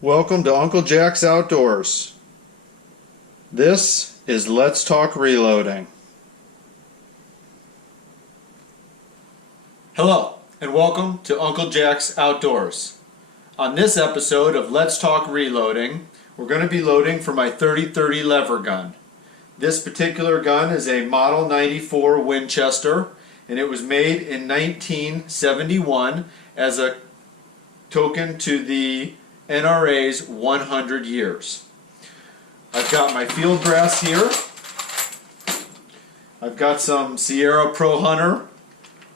Welcome to Uncle Jack's Outdoors. This is Let's Talk Reloading. Hello and welcome to Uncle Jack's Outdoors. On this episode of Let's Talk Reloading, we're going to be loading for my 30-30 lever gun. This particular gun is a Model 94 Winchester, and it was made in 1971 as a token to the NRA's 100 years. I've got my field brass here. I've got some Sierra ProHunter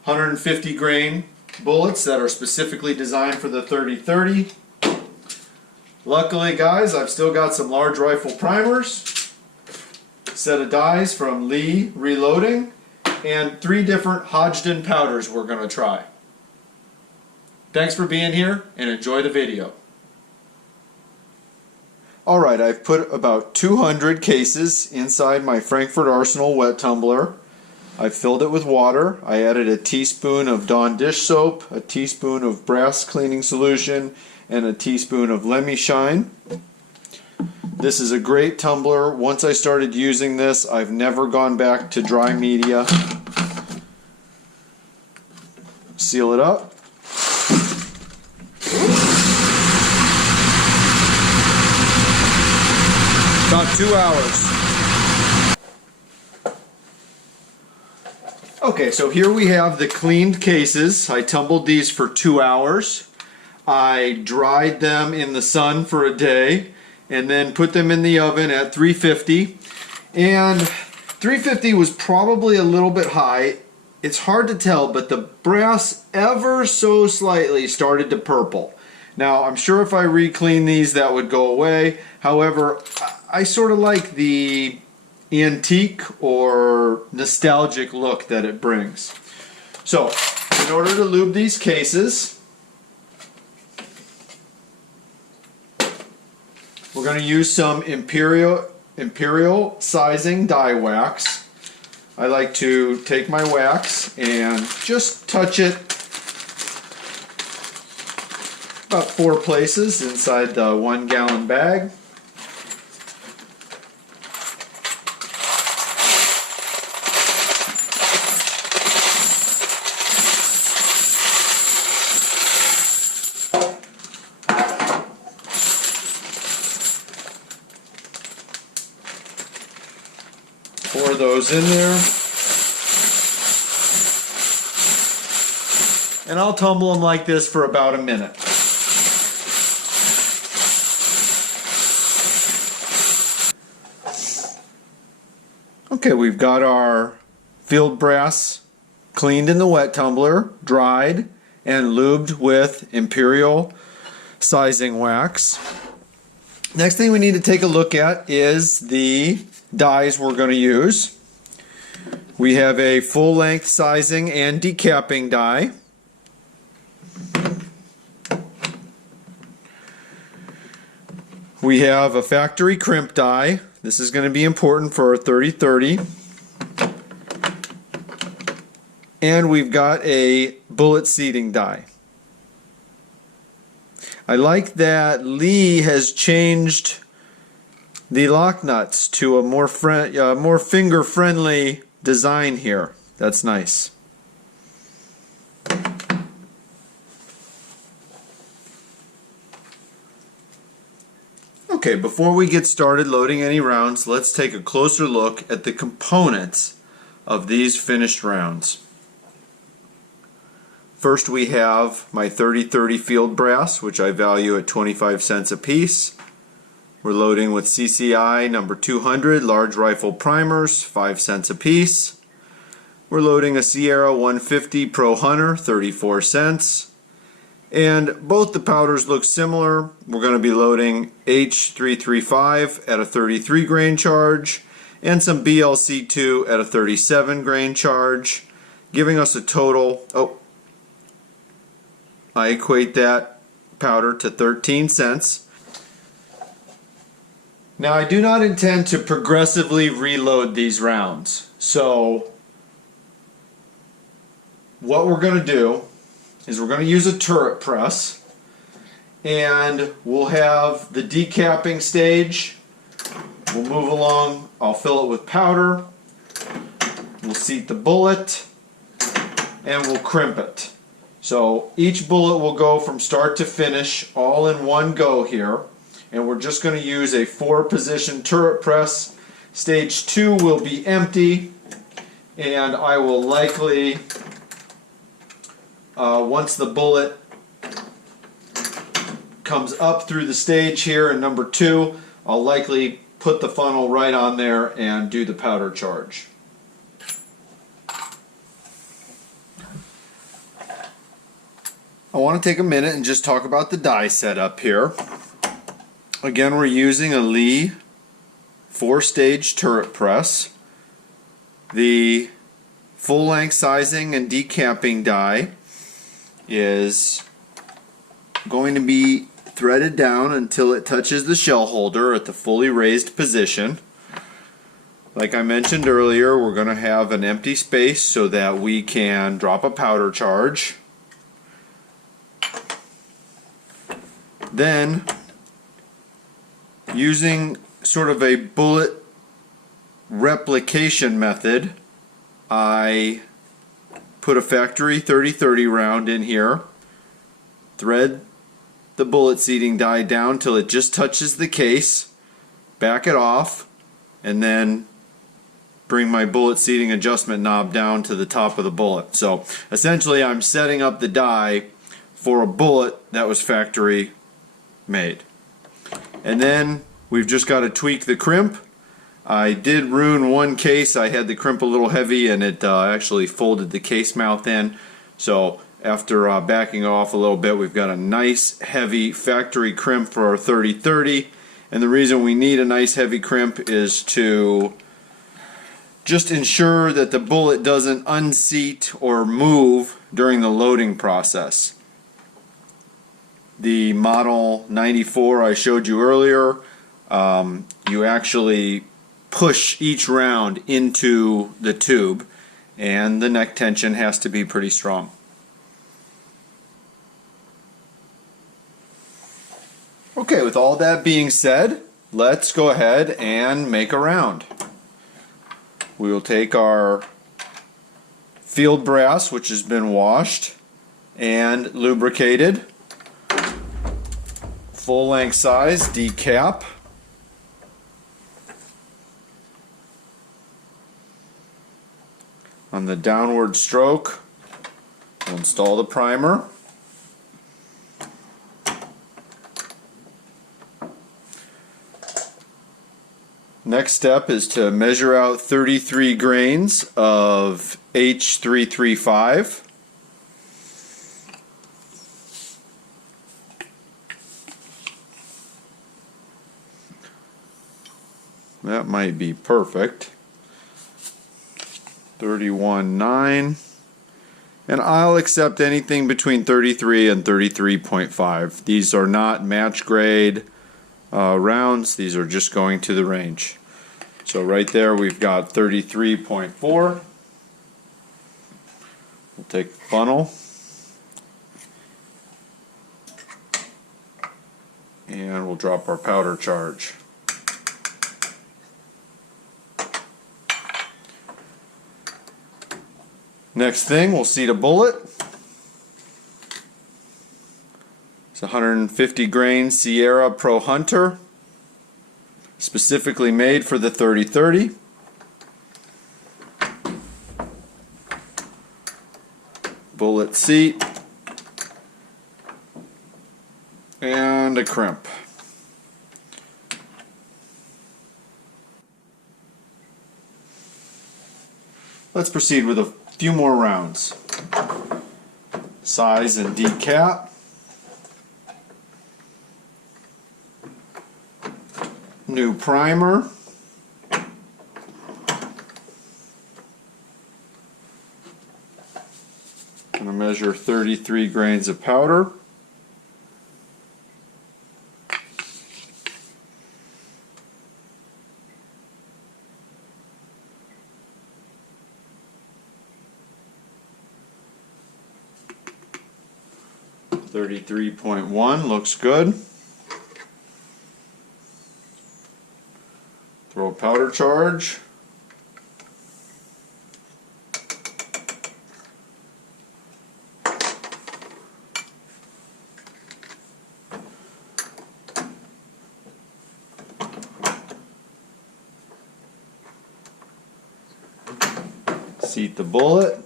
150 grain bullets that are specifically designed for the 30-30. Luckily, guys, I've still got some large rifle primers, a set of dies from Lee Reloading, and 3 different Hodgdon powders we're going to try. Thanks for being here and enjoy the video. Alright, I've put about 200 cases inside my Frankfurt Arsenal wet tumbler. I've filled it with water. I added a teaspoon of Dawn dish soap, a teaspoon of brass cleaning solution, and a teaspoon of Lemmy Shine. This is a great tumbler. Once I started using this, I've never gone back to dry media. Seal it up. About 2 hours. Okay, so here we have the cleaned cases. I tumbled these for 2 hours. I dried them in the sun for a day and then put them in the oven at 350. And 350 was probably a little bit high. It's hard to tell, but the brass ever so slightly started to purple. Now, I'm sure if I re-clean these that would go away. However, I sort of like the antique or nostalgic look that it brings. So, in order to lube these cases, we're going to use some Imperial sizing dye wax. I like to take my wax and just touch it about 4 places inside the 1 gallon bag. Pour those in there. And I'll tumble them like this for about a minute. Okay, we've got our field brass cleaned in the wet tumbler, dried, and lubed with Imperial sizing wax. Next thing we need to take a look at is the dies we're going to use. We have a full-length sizing and decapping die. We have a factory crimp die. This is going to be important for our 30-30. And we've got a bullet seating die. I like that Lee has changed the lock nuts to a more finger-friendly design here. That's nice. Okay, before we get started loading any rounds, let's take a closer look at the components of these finished rounds. First, we have my 30-30 field brass, which I value at 25 cents a piece. We're loading with CCI number 200 large rifle primers, 5 cents a piece. We're loading a Sierra 150 ProHunter, 34 cents. And both the powders look similar. We're going to be loading H335 at a 33 grain charge and some BL-C2 at a 37 grain charge, giving us a total, I equate that powder to 13 cents. Now, I do not intend to progressively reload these rounds. So what we're going to do is we're going to use a turret press, and we'll have the decapping stage. We'll move along. I'll fill it with powder. We'll seat the bullet, and we'll crimp it. So each bullet will go from start to finish all in one go here, and we're just going to use a 4-position turret press. Stage 2 will be empty, and I will likely, once the bullet comes up through the stage here in number 2, I'll likely put the funnel right on there and do the powder charge. I want to take a minute and just talk about the die setup here. Again, we're using a Lee 4-stage turret press. The full-length sizing and decapping die is going to be threaded down until it touches the shell holder at the fully raised position. Like I mentioned earlier, we're going to have an empty space so that we can drop a powder charge. Then, using sort of a bullet replication method, I put a factory 30-30 round in here, thread the bullet seating die down till it just touches the case, back it off, and then bring my bullet seating adjustment knob down to the top of the bullet. So essentially I'm setting up the die for a bullet that was factory made. And then we've just got to tweak the crimp. I did ruin one case. I had the crimp a little heavy and it actually folded the case mouth in. So after backing off a little bit, we've got a nice heavy factory crimp for our 30-30. And the reason we need a nice heavy crimp is to just ensure that the bullet doesn't unseat or move during the loading process. The model 94 I showed you earlier, you actually push each round into the tube, and the neck tension has to be pretty strong. Okay, with all that being said, let's go ahead and make a round. We will take our field brass, which has been washed and lubricated, full length size decap. On the downward stroke, we'll install the primer. Next step is to measure out 33 grains of H335. That might be perfect. 31.9, and I'll accept anything between 33 and 33.5. These are not match grade rounds, these are just going to the range. So right there we've got 33.4. We'll take the funnel and we'll drop our powder charge. Next thing, we'll seat a bullet. It's 150 grain Sierra ProHunter, specifically made for the 30-30. Bullet seat and a crimp. Let's proceed with a few more rounds. Size and decap. New primer. I'm going to measure 33 grains of powder. 33.1 looks good. Throw a powder charge. Seat the bullet.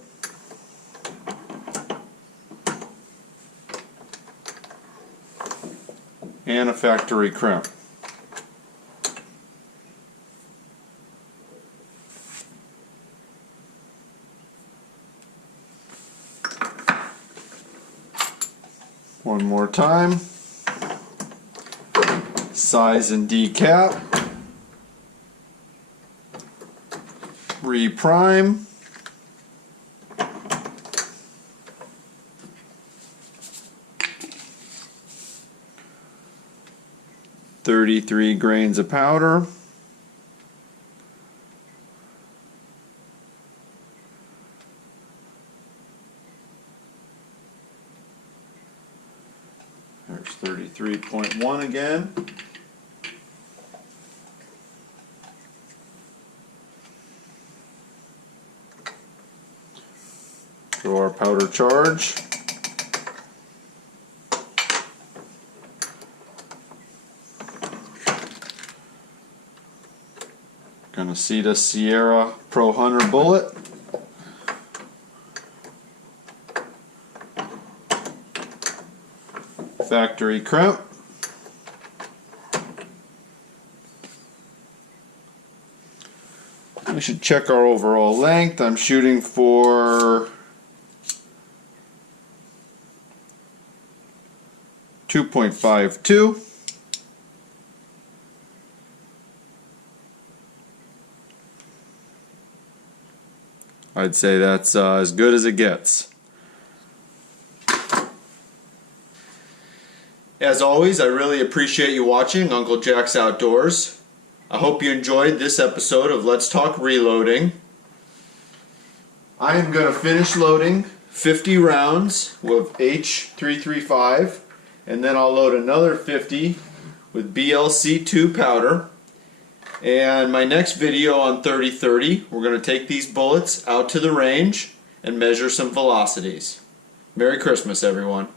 And a factory crimp. One more time. Size and decap. Reprime. .33 grains of powder. There's 33.1 again. Throw our powder charge. Gonna seat a Sierra ProHunter bullet. Factory crimp. We should check our overall length. I'm shooting for 2.52. I'd say that's as good as it gets. As always, I really appreciate you watching Uncle Jack's Outdoors. I hope you enjoyed this episode of Let's Talk Reloading. I am going to finish loading 50 rounds with H335, and then I'll load another 50 with BL-C2 powder. And my next video on 30-30, we're going to take these bullets out to the range and measure some velocities. Merry Christmas, everyone.